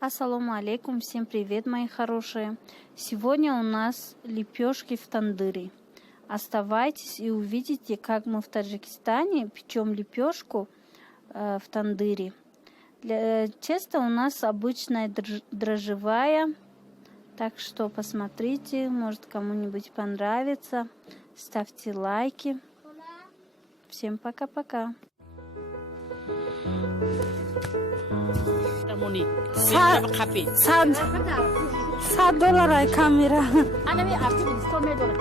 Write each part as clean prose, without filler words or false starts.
Ассаламу алейкум, всем привет, мои хорошие. Сегодня у нас лепешки в тандыре. Оставайтесь и увидите, как мы в Таджикистане печем лепешку в тандыре. Тесто у нас обычная дрожжевая, так что посмотрите, может кому-нибудь понравится. Ставьте лайки. Всем пока-пока. $100 ay kamera. Ana bir artık installmaya doğru.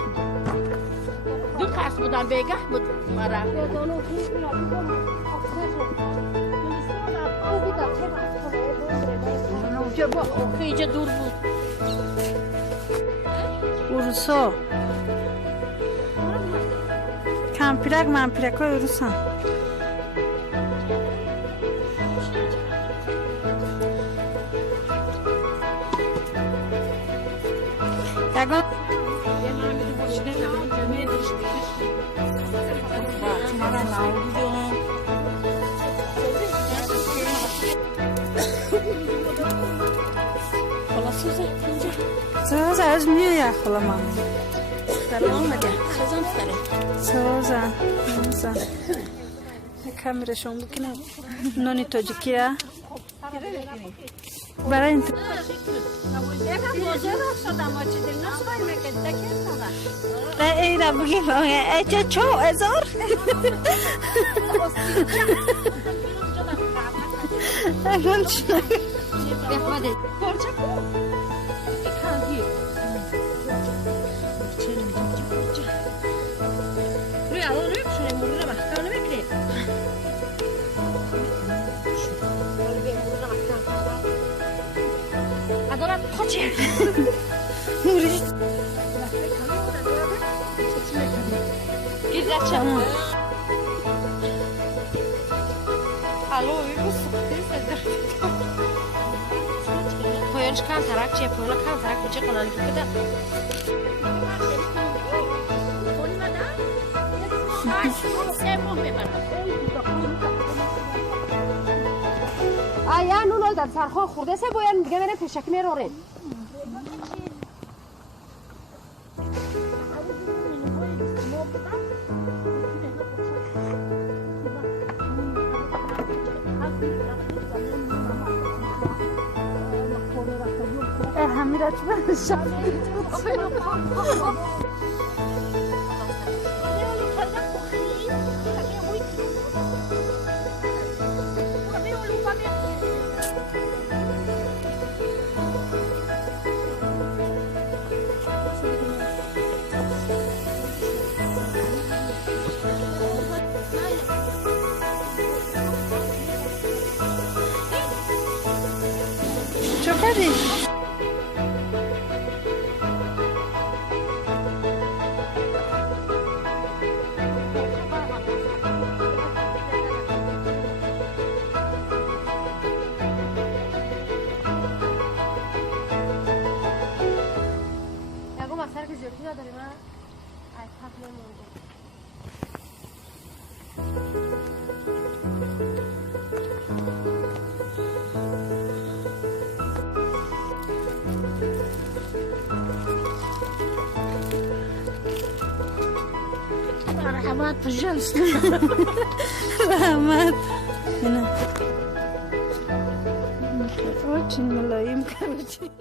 Dün kas budan bega bu mara. Bu iyice dur bu. Uruso. Kampirak mampirak urusan. Yago. Soza az niye yakılamam? Tamam hadi. Sözüm sana. Soza. Kamera şunu kine. Noni tojikira. برای انت ای را بگی ای چه ازار اگران چه بخواده روی الان روی بشونه مرور بختا نمیکنه Adorat koçer. Nuri. Güzel. Alo, koyunç kan tarak çe koyla kan tarak bıçak olan gibi de. آیا نون در سرخان خورده سه باید دیگه بره پشک میراره همین چه کردی؟ یکو مسئله که زیادی نداری من از حفله مونده Rahmat pujals. Rahmat. Очень милая им, короче.